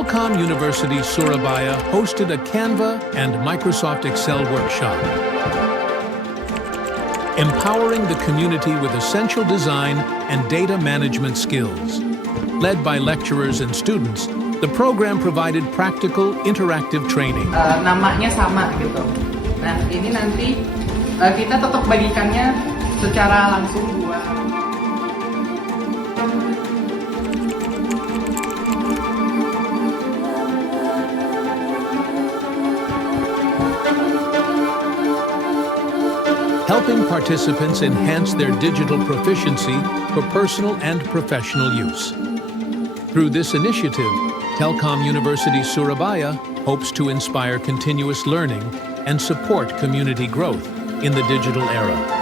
Telkom University Surabaya hosted a CANVA and Microsoft Excel workshop, empowering the community with essential design and data management skills. Led by lecturers and students, the program provided practical, interactive training. Namanya sama gitu. Nah, ini nanti kita tetap bagikannya secara langsung buat helping participants enhance their digital proficiency for personal and professional use. Through this initiative, Telkom University Surabaya hopes to inspire continuous learning and support community growth in the digital era.